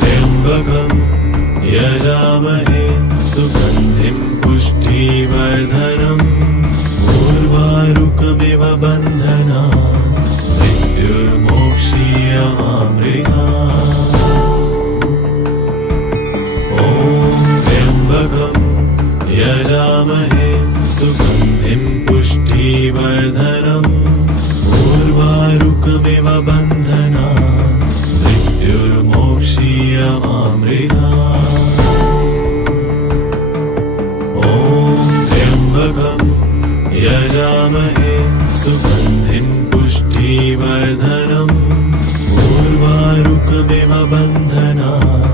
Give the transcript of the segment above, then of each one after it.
त्र्यम्बकं यजामहे सुगन्धिं पुष्टिवर्धनम् उर्वारुकमिव बन्धनान् मृत्युर्मोक्षीयमामृतात्। त्र्यम्बकं यजामहे सुगन्धिं पुष्टिवर्धनम् उर्वारुकमिव बन्धनान् मृत्युर्मोक्षीयमामृतात्। त्र्यम्बकं यजामहे सुगन्धिं पुष्टिवर्धनम् उर्वारुकमिव बन्धनान्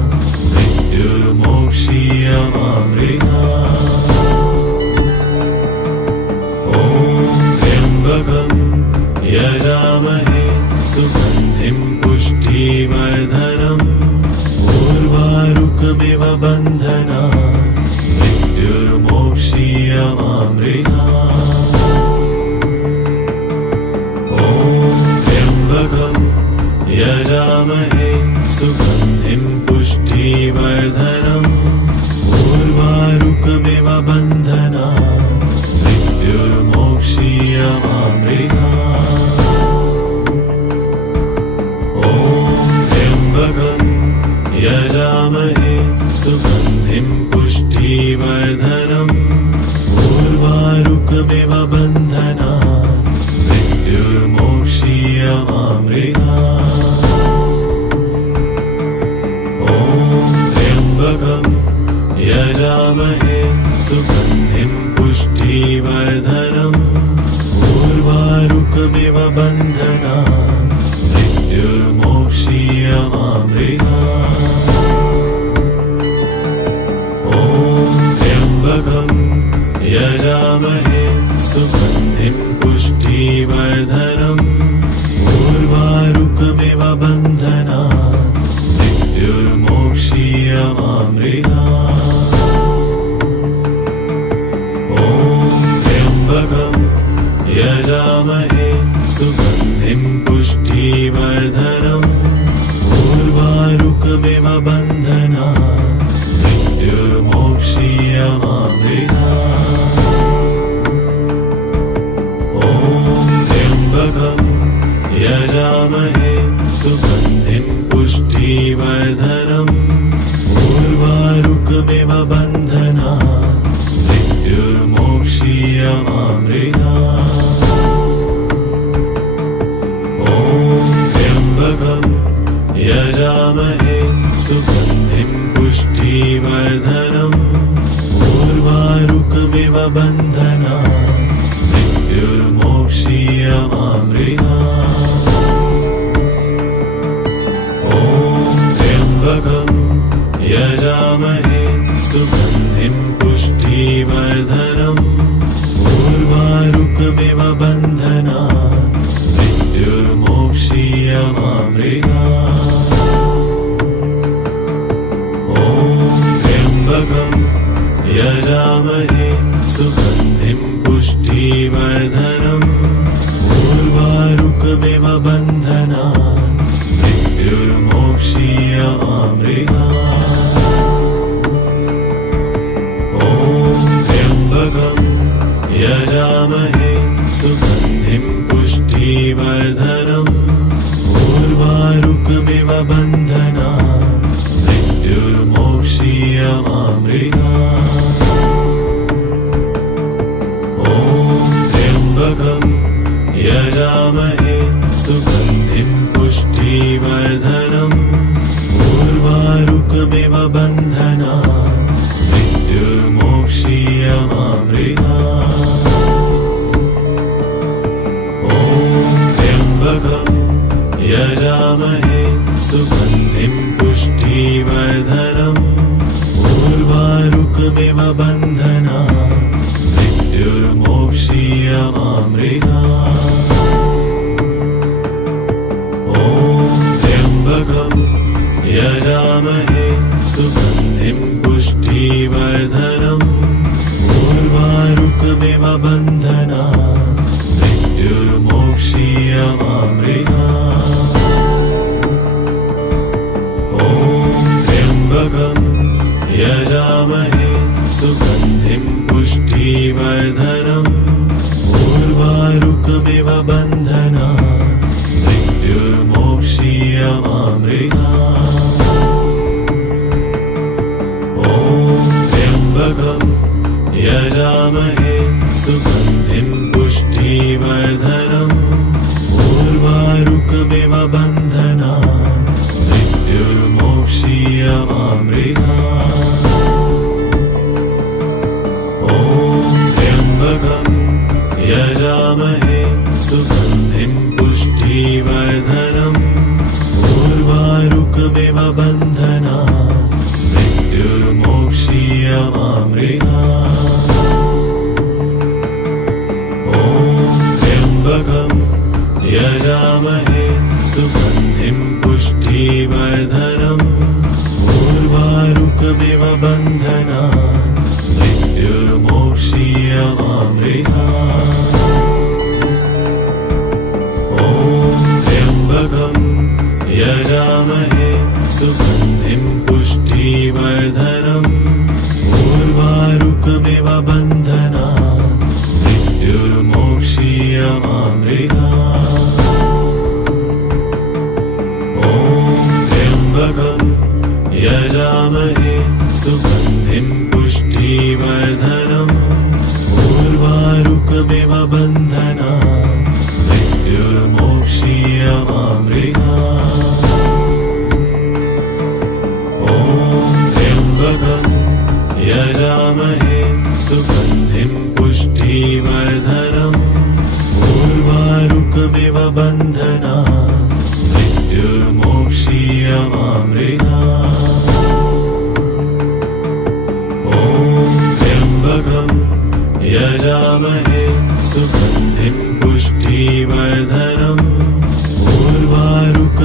मृत्युर्मोक्षीयमामृतात्। त्र्यम्बकं यजामहे सुगन्धिं पुष्टिवर्धनम् उर्वारुकमिव बन्धनान् मृत्युर्मोक्षीयमामृतात्। त्र्यम्बकं यजामहे सुगन्धिं पुष्टिवर्धनम् उर्वारुकमिव बन्धनान् मृत्युर्मोक्षीयमामृतात्। त्र्यम्बकं यजामहे सुगन्धिं पुष्टिवर्धनम् उर्वारुकमिव बन्धनान् मृत्युर्मोक्षीयमामृतात्। त्र्यम्बकं यजामहे सुगन्धिं पुष्टिवर्धनम् उर्वारुकमिव बन्धनान् मृत्युर्मोक्षीयमामृतात्। त्र्यम्बकं यजामहे सुगन्धिं पुष्टिवर्धनम् उर्वारुकमिव बन्धनान् मृत्युर्मोक्षीयमामृतात्। त्र्यम्बकं यजामहे सुगन्धिं पुष्टिवर्धनम् उर्वारुकमिव बन्धनान् मृत्युर्मोक्षीयमामृतात्। त्र्यम्बकं यजामहे सुगन्धिं पुष्टिवर्धनम् उर्वारुकमिव बन्धनान् मृत्युर्मोक्षीयमामृतात्। त्र्यम्बकं यजामहे सुगन्धिं पुष्टिवर्धनम् उर्वारुकमिव बन्धनान् मृत्युर्मोक्षीयमामृतात्। त्र्यम्बकं यजामहे सुगन्धिं पुष्टिवर्धनम् उर्वारुकमिव बन्धनान् मृत्युर्मोक्षीयमामृतात्। त्र्यम्बकं यजामहे सुगन्धिं पुष्टिवर्धनम् उर्वारुकमिव बन्धनान् मृत्युर्मोक्षीयमामृतात्। त्र्यम्बकं यजामहे सुगन्धिं पुष्टिवर्धनम् उर्वारुकमिव बन्धनान् मृत्युर्मोक्षीयमामृतात्। त्र्यम्बकं यजामहे सुगन्धिं पुष्टिवर्धनम् उर्वारुकमिव बन्धनान् मृत्युर्मोक्षीयमामृतात्। त्र्यम्बकं यजामहे सुगन्धिं पुष्टिवर्धनम् उर्वारुकमिव बन्धनान् मृत्युर्मोक्षीयमामृतात्। त्र्यम्बकं यजामहे सुगन्धिं पुष्टिवर्धनम् उर्वारुकमिव बन्धनान् मृत्युर्मोक्षीयमामृतात्।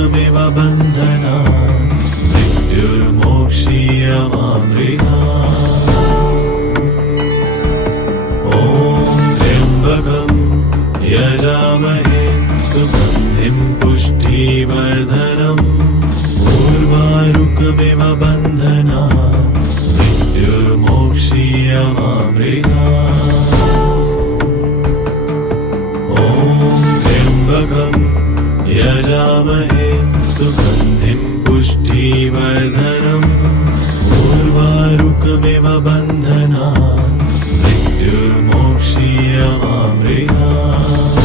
उर्वारुकमिव बन्धनान् मृत्युर्मोक्षीयमामृतात्। ॐ त्र्यम्बकं यजामहे सुगन्धिं पुष्टिवर्धनम् उर्वारुकमिव बन्धनान् मृत्युर्मोक्षीयमामृतात्। ॐ त्र्यम्बकं यजामहे सुगन्धिं पुष्टिवर्धनम् उर्वारुकमिव बन्धनान् मृत्युर्मोक्षीयमामृतात्।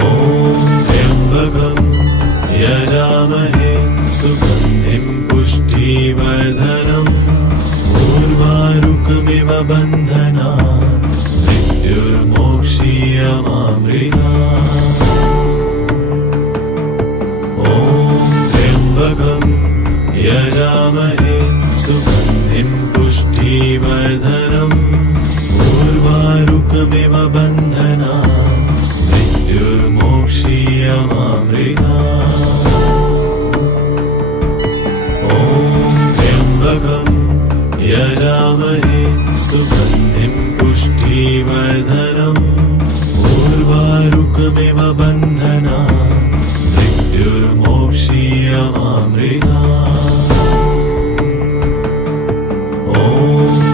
ॐ त्र्यम्बकं यजामहे सुगन्धिं पुष्टिवर्धनम् उर्वारुकमिव बन्धनान् मृत्युर्मोक्षीयमामृतात्। ॐ त्र्यम्बकं यजामहे सुगन्धिं पुष्टिवर्धनम् उर्वारुकमिव बन्धनान् मृत्युर्मोक्षीयमामृतात्। ॐ त्र्यम्बकं यजामहे सुगन्धिं पुष्टिवर्धनम् उर्वारुकमिव बन्धनान् मृत्युर्मोक्षीयमामृतात्। ॐ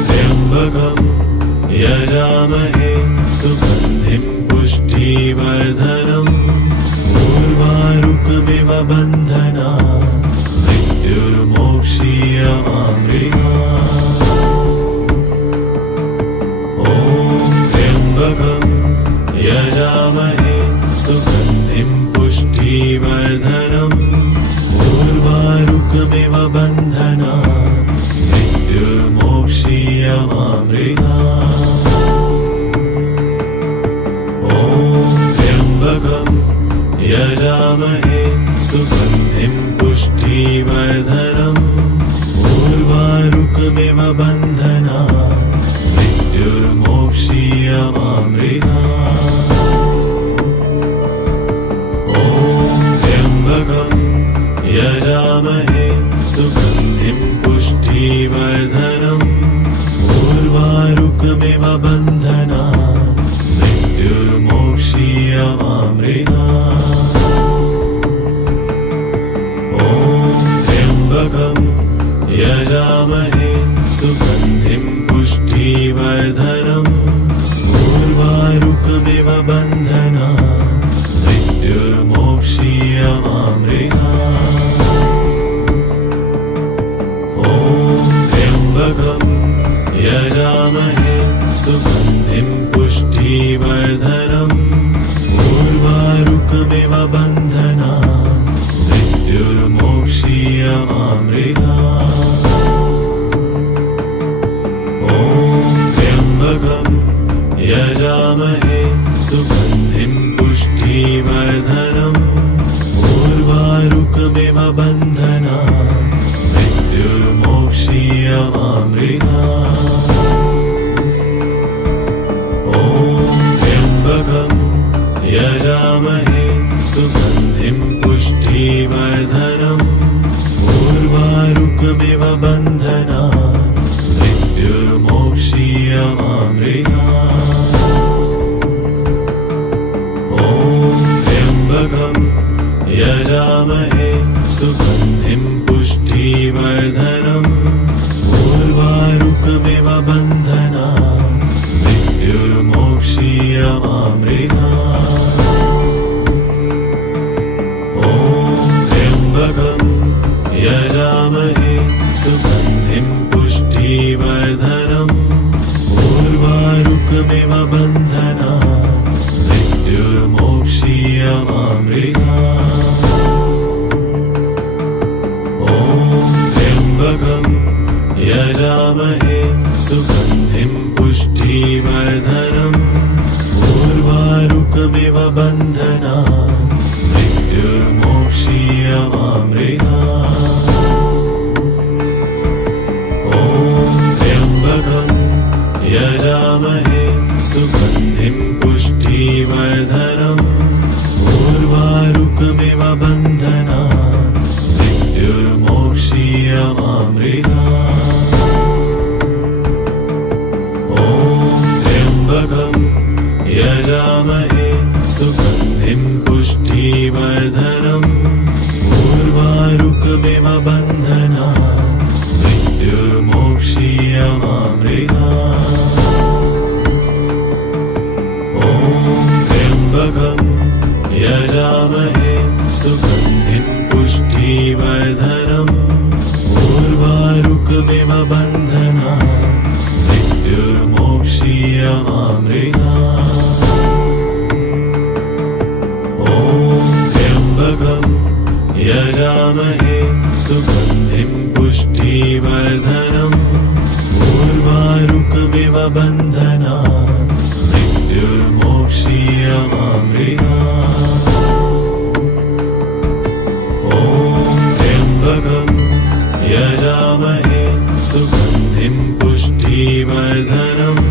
त्र्यम्बकं यजामहे सुगन्धिं पुष्टिवर्धनम् उर्वारुकमिव बन्धनान् मृत्युर्मोक्षीयमामृतात्। ॐ त्र्यम्बकं यजामहे सुगन्धिं पुष्टिवर्धनम् उर्वारुकमिव बन्धनान् मृत्युर्मोक्षीयमामृतात्। ॐ त्र्यम्बकं यजामहे सुगन्धिं पुष्टिवर्धनम् उर्वारुकमिव बन्धनान् मृत्युर्मोक्षीयमामृतात्। ॐ त्र्यम्बकं यजामहे सुगन्धिं पुष्टिवर्धनम् उर्वारुकमिव बन्धनान् मृत्युर्मोक्षीयमामृतात्। ॐ त्र्यम्बकं यजामहे सुगन्धिं पुष्टिवर्धनम् उर्वारुकमिव बन्धनान् मृत्युर्मोक्षीयमामृतात्। ॐ त्र्यम्बकं यजामहे सुगन्धिं पुष्टिवर्धनम् उर्वारुकमिव बन्धनान् मृत्युर्मोक्षीयमामृतात्। ॐ त्र्यम्बकं यजामहे सुगन्धिं पुष्टिवर्धनम् उर्वारुकमिव बन्धनान् मृत्युर्मोक्षीयमामृतात्। ॐ त्र्यम्बकं यजामहे सुगन्धिं पुष्टिवर्धनम् उर्वारुकमिव बन्धनान् मृत्युर्मोक्षीयमामृतात्। ॐ त्र्यम्बकं यजामहे सुगन्धिं पुष्टिवर्धनम् उर्वारुकमिव बन्धनान् मृत्युर्मोक्षीयमामृतात्। ॐ त्र्यम्बकं यजामहे सुगन्धिं पुष्टिवर्धनम् उर्वारुकमिव बन्धनान् मृत्युर्मोक्षीयमामृतात्। ॐ त्र्यम्बकं यजामहे सुगन्धिं पुष्टिवर्धनम् उर्वारुकमिव बन्धनान् मृत्युर्मोक्षीयमामृतात्। ॐ त्र्यम्बकं यजामहे सुगन्धिं पुष्टिवर्धनम् उर्वारुकमिव बन्धनान् मृत्युर्मोक्षीयमामृतात्। ॐ त्र्यम्बकं यजामहे सुगन्धिं पुष्टिवर्धनम् उर्वारुकमिव बन्धनान् मृत्युर्मोक्षीयमामृतात्। ॐ त्र्यम्बकं यजामहे सुगन्धिं पुष्टिवर्धनम् उर्वारुकमिव बन्धनान् मृत्युर्मोक्षीयमामृतात्। ॐ त्र्यम्बकं यजामहे सुगन्धिं पुष्टिवर्धनम् उर्वारुकमिव बन्धनान् मृत्युर्मोक्षीयमामृतात्। ॐ त्र्यम्बकं यजामहे सुगन्धिं पुष्टिवर्धनम्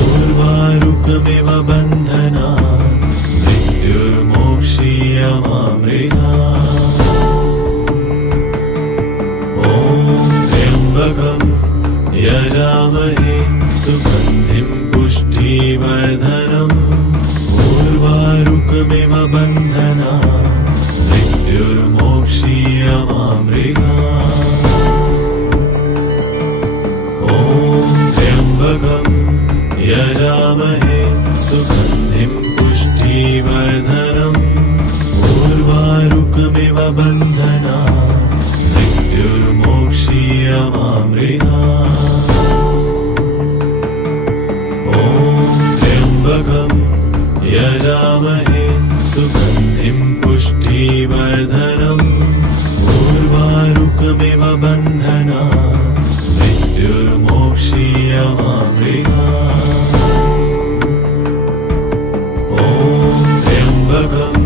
उर्वारुकमिव बन्धनान् मृत्युर्मोक्षीयमामृतात्। ॐ त्र्यम्बकं यजामहे सुगन्धिं पुष्टिवर्धनम् उर्वारुकमिव बन्धनान् मृत्युर्मोक्षीयमामृतात्। ॐ त्र्यम्बकं यजामहे सुगन्धिं पुष्टिवर्धनम् उर्वारुकमिव बन्धनान् मृत्युर्मोक्षीयमामृतात्। ॐ त्र्यम्बकं यजामहे सुगन्धिं पुष्टिवर्धनम् उर्वारुकमिव बन्धनान् मृत्युर्मोक्षीयमामृतात्। ॐ त्र्यम्बकं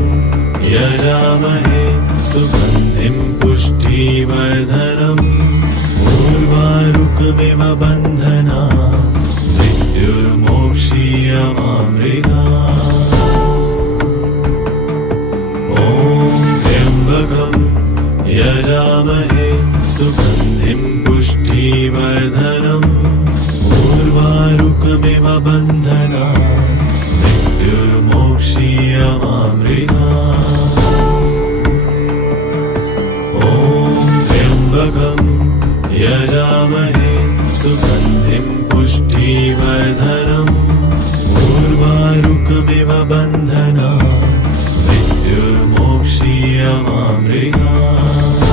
यजामहे सुगन्धिं पुष्टिवर्धनम् उर्वारुकमिव बन्धनान् मृत्युर्मोक्षीयमामृतात्। ॐ त्र्यम्बकं यजामहे सुगन्धिं पुष्टिवर्धनम् उर्वारुकमिव बन्धनान् मृत्युर्मोक्षीयमामृतात्। ॐ त्र्यम्बकं यजामहे सुगन्धिं पुष्टिवर्धनम् उर्वारुकमिव बन्धनान् मृत्युर्मोक्षीयमामृतात्। ॐ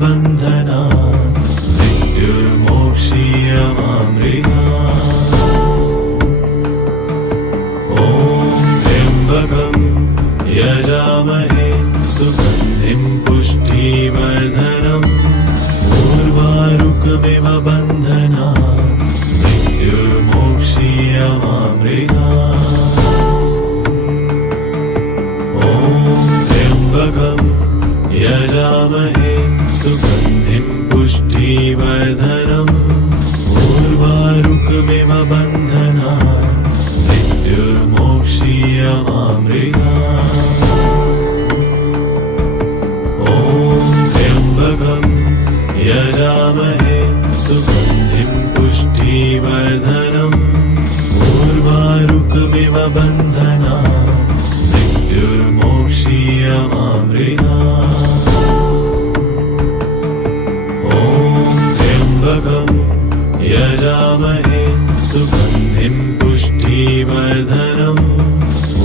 बन्धनात् मृत्युर्मोक्षीयमामृतात्। ॐ त्र्यम्बकं यजामहे सुगन्धिं पुष्टिवर्धनम् उर्वारुकमिव बन्धनात् मृत्युर्मोक्षीयमामृतात्। ॐ त्र्यम्बकं यजामहे सुगन्धिं पुष्टिवर्धनम् उर्वारुकमिव बन्धनात् मृत्युर्मोक्षीयमामृतात्। ॐ त्र्यम्बकं यजामहे सुगन्धिं पुष्टिवर्धनम् उर्वारुकमिव बन्धनात् मृत्युर्मोक्षीयमामृतात्। ॐ त्र्यम्बकं यजामहे सुगन्धिं पुष्टिवर्धनम्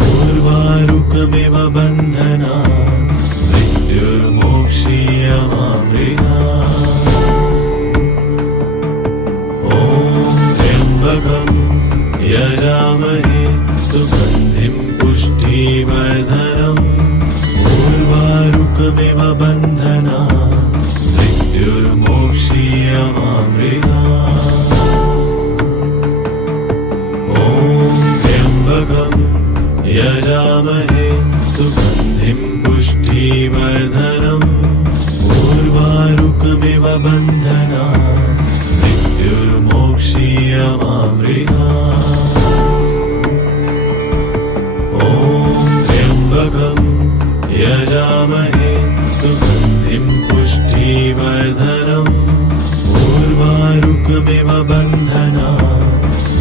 उर्वारुकमिव बन्धनात् मृत्युर्मोक्षीयमामृतात्। ॐ त्र्यम्बकं यजामहे सुगन्धिं पुष्टिवर्धनम् उर्वारुकमिव बन्धनात् मृत्युर्मोक्षीयमामृतात्। ॐ त्र्यम्बकं यजामहे सुगन्धिं पुष्टिवर्धनम् उर्वारुकमिव बन्धनात् मृत्युर्मोक्षीयमामृतात्। ॐ त्र्यम्बकं यजामहे सुगन्धिं पुष्टिवर्धनम् उर्वारुकमिव बन्धनात्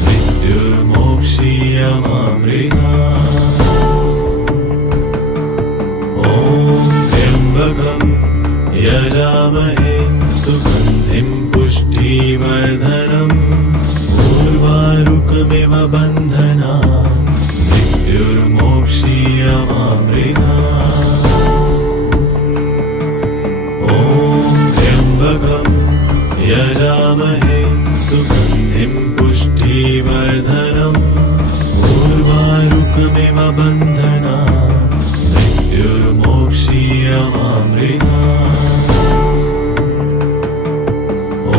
मृत्युर्मोक्षीयमामृतात्। ॐ त्र्यम्बकं यजामहे सुगन्धिं पुष्टिवर्धनम् उर्वारुकमिव बन्धनात् मृत्युर्मोक्षीयमामृतात्। ॐ त्र्यम्बकं यजामहे सुगन्धिं पुष्टिवर्धनम् उर्वारुकमिव बन्धनात् मृत्युर्मोक्षीयमामृतात्। ॐ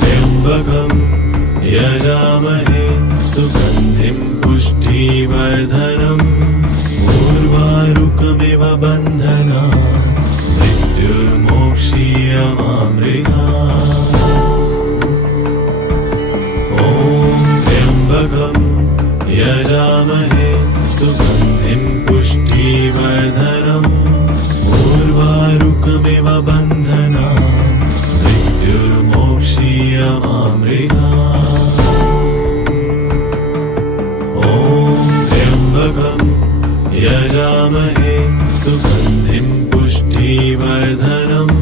त्र्यम्बकं यजामहे सुगन्धिं पुष्टिवर्धनम् उर्वारुकमिव बन्धनात् मृत्युर्मोक्षीयमामृतात्। ॐ त्र्यम्बकं यजामहे सुगन्धिं पुष्टिवर्धनम् उर्वारुकमिव बन्धनात् मृत्युर्मोक्षीयमामृतात्। ॐ त्र्यम्बकं यजामहे सुगन्धिं पुष्टिवर्धनम्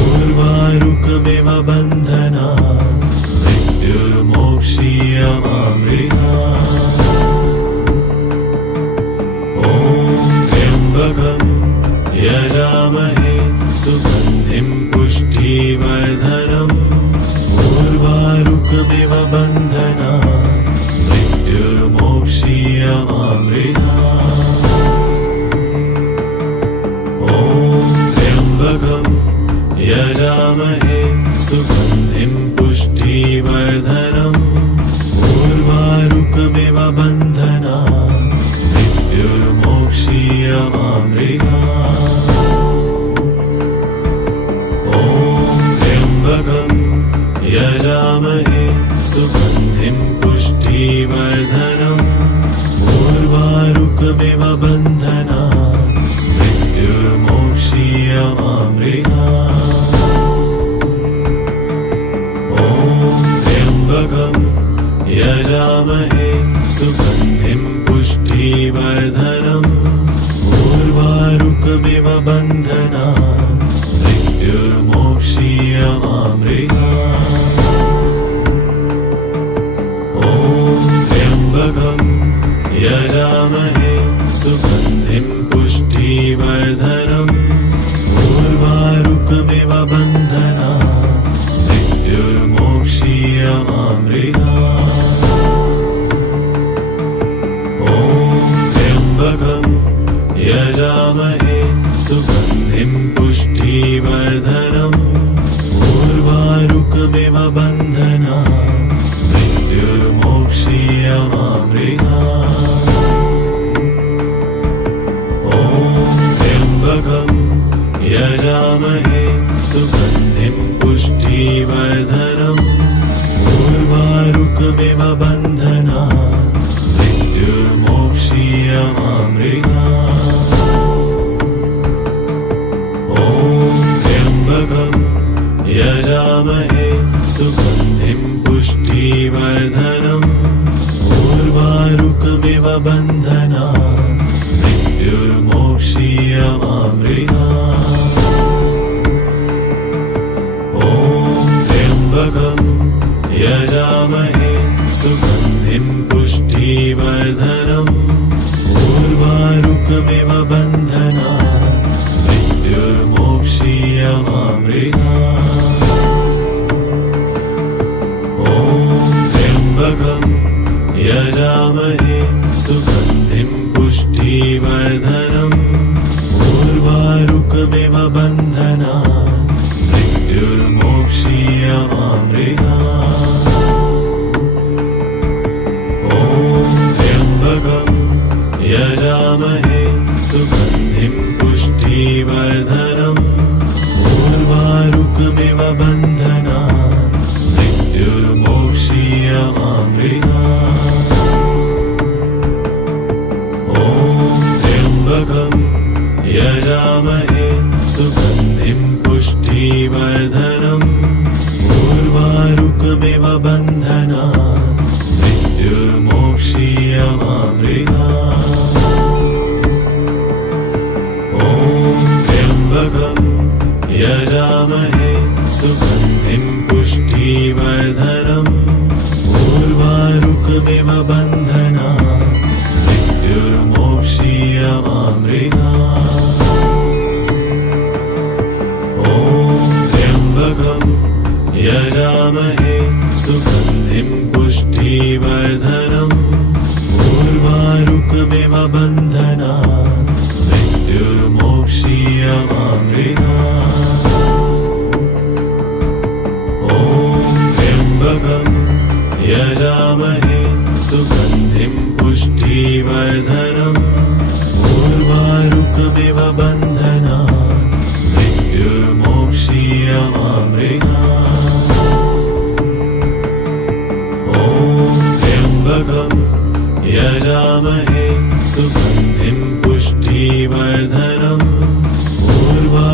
उर्वारुकमिव बन्धनात् मृत्युर्मोक्षीयमामृतात्। ॐ त्र्यम्बकं यजामहे सुगन्धिं पुष्टिवर्धनम् उर्वारुकमिव बन्धनात् मृत्युर्मोक्षीयमामृतात्। ॐ त्र्यम्बकं यजामहे सुगन्धिं पुष्टिवर्धनम् उर्वारुकमिव बन्धनात् मृत्युर्मोक्षीयमामृतात्। ॐ त्र्यम्बकं यजामहे सुगन्धिं पुष्टिवर्धनम् उर्वारुकमिव बन्धनात् मृत्युर्मोक्षीयमामृतात्। ॐ त्र्यम्बकं यजामहे सुगन्धिं पुष्टिवर्धनम् उर्वारुकमिव बन्धनात् मृत्युर्मोक्षीयमामृतात्। ॐ त्र्यम्बकं यजामहे सुगन्धिं पुष्टिवर्धनम् उर्वारुकमिव उर्वारुकमिव बन्धनात् मृत्युर्मोक्षीयमामृतात्। ॐ त्र्यम्बकं यजामहे सुगन्धिं पुष्टिवर्धनम् उर्वारुकमिव बन्धनात् मृत्युर्मोक्षीयमामृतात्। ॐ त्र्यम्बकं यजामहे सुगन्धिं पुष्टिवर्धनम् उर्वारुकमिव बन्धनात् मृत्युर्मोक्षीयमामृतात्। ॐ त्र्यम्बकं यजामहे सुगन्धिं पुष्टिवर्धनम् उर्वारुकमिव बन्धनात् मृत्युर्मोक्षीयमामृतात्। ॐ त्र्यम्बकं यजामहे सुगन्धिं पुष्टिवर्धनम् उर्वारुकमिव बन्धनात् मृत्युर्मोक्षीयमामृतात्। ॐ त्र्यम्बकं यजामहे सुगन्धिं पुष्टिवर्धनम् उर्वारुकमिव बन्धनात् मृत्युर्मोक्षीयमामृतात्। ॐ त्र्यम्बकं यजामहे सुगन्धिं पुष्टिवर्धनम् उर्वारुकमिव बन्धनात् मृत्युर्मोक्षीयमामृतात्। ॐ त्र्यम्बकं यजामहे सुगन्धिं पुष्टिवर्धनम् उर्वारुकमिव बन्धनात् मृत्युर्मोक्षीयमामृतात्। ॐ त्र्यम्बकं यजामहे सुगन्धिं पुष्टिवर्धनम् उर्वारुकमिव बन्धनात् मृत्युर्मोक्षीयमामृतात्। ॐ त्र्यम्बकं यजामहे सुगन्धिं पुष्टिवर्धनम् उर्वारुकमिव बन्धनात् मृत्युर्मोक्षीयमामृतात्। ॐ त्र्यम्बकं यजामहे सुगन्धिं पुष्टिवर्धनम् उर्वारुकमिव बन्धनात् मृत्युर्मोक्षीयमामृतात्। ॐ त्र्यम्बकं यजामहे सुगन्धिं पुष्टिवर्धनम् उर्वारुकमिव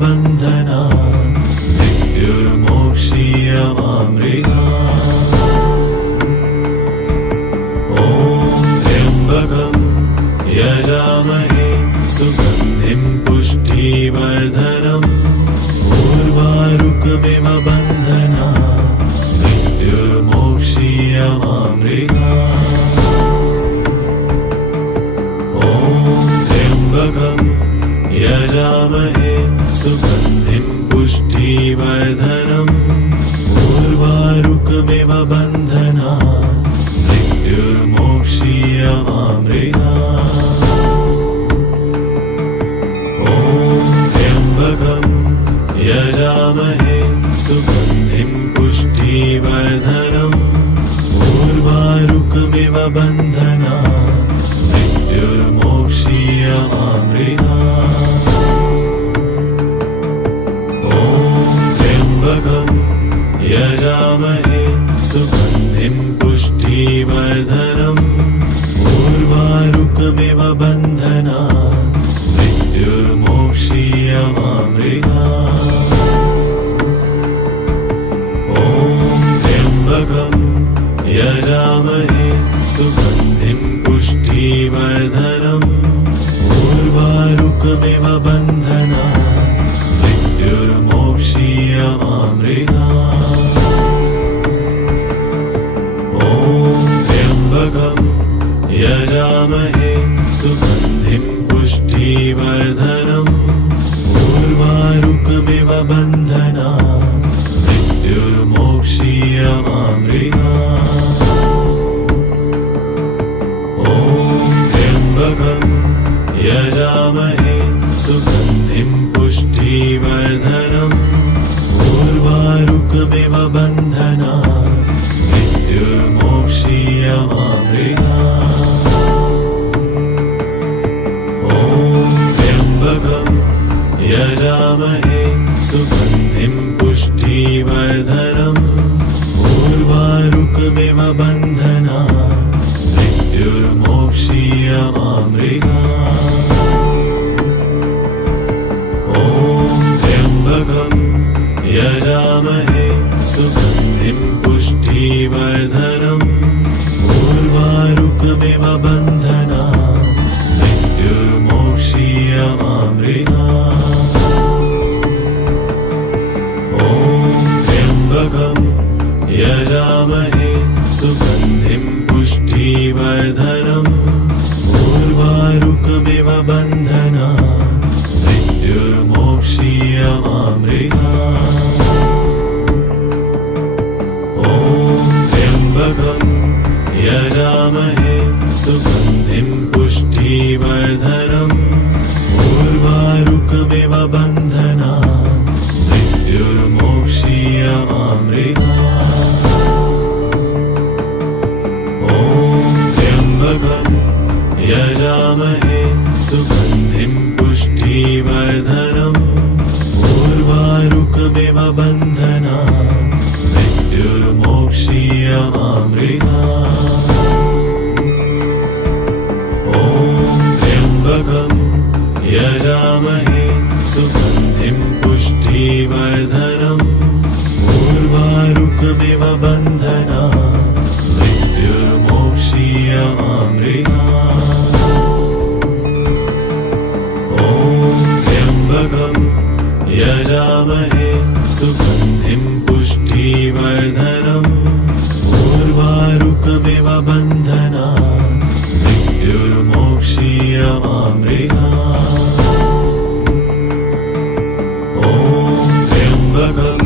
बन्धनात् मृत्युर्मोक्षीयमामृतात् ॐ त्र्यम्बकं यजामहे सुगन्धिं पुष्टिवर्धनम् उर्वारुकमिव बन्धनात् मृत्युर्मोक्षीयमामृतात् ॐ त्र्यम्बकं यजामहे सुगन्धिं पुष्टिवर्धनम् उर्वारुकमिव बन्धनात् मृत्युर्मोक्षीयमामृतात् ॐ त्र्यम्बकं यजामहे सुगन्धिं पुष्टिवर्धनम् उर्वारुकमिव बन्धनात् मृत्युर्मोक्षीयमामृतात् ॐ त्र्यम्बकं यजामहे सुगन्धिं पुष्टिवर्धनम् उर्वारुकमिव बन्धनात् मृत्युर्मोक्षीयमामृतात् ॐ त्र्यम्बकं यजामहे सुगन्धिं पुष्टिवर्धनम् उर्वारुकमिव बन्धनात् मृत्युर्मोक्षीयमामृतात् ॐ त्र्यम्बकं यजामहे सुगन्धिं पुष्टिवर्धनम् उर्वारुकमिव बन्धनात् मृत्युर्मोक्षीयमामृतात् ॐ त्र्यम्बकं यजामहे सुगन्धिं पुष्टिवर्धनम् उर्वारुकमिव बन्धनात् मृत्युर्मोक्षीयमामृतात् ॐ त्र्यम्बकं यजामहे सुगन्धिं पुष्टिवर्धनम् उर्वारुकमिव बन्धनात् मृत्युर्मोक्षीयमामृतात् ॐ त्र्यम्बकं यजामहे सुगन्धिं पुष्टिवर्धनम् उर्वारुकमिव बन्धनात् मृत्युर्मोक्षीयमामृतात् ॐ त्र्यम्बकं यजामहे सुगन्धिं पुष्टिवर्धनम् उर्वारुकमिव बन्धनात् मृत्युर्मोक्षीयमामृतात् ॐ त्र्यम्बकं यजामहे सुगन्धिं पुष्टिवर्धनम् उर्वारुकमिव बन्धनात् मृत्युर्मोक्षीयमामृतात् ॐ त्र्यम्बकं यजामहे सुगन्धिं पुष्टिवर्धनम् उर्वारुकमिव बन्धनात् मृत्युर्मोक्षीयमामृतात् ॐ त्र्यम्बकं यजामहे सुगन्धिं पुष्टिवर्धनम् उर्वारुकमिव बन्धनात् मृत्युर्मोक्षीयमामृतात् ॐ त्र्यम्बकं यजामहे सुगन्धिं पुष्टिवर्धनम् उर्वारुकमिव बन्धनात् मृत्युर्मोक्षीयमामृतात् ॐ त्र्यम्बकं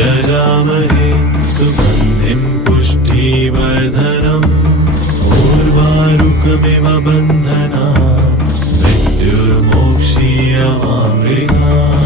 यजामहे सुगन्धिं पुष्टिवर्धनम् उर्वारुकमिव बन्धनात् मृत्युर्मोक्षीयमामृतात्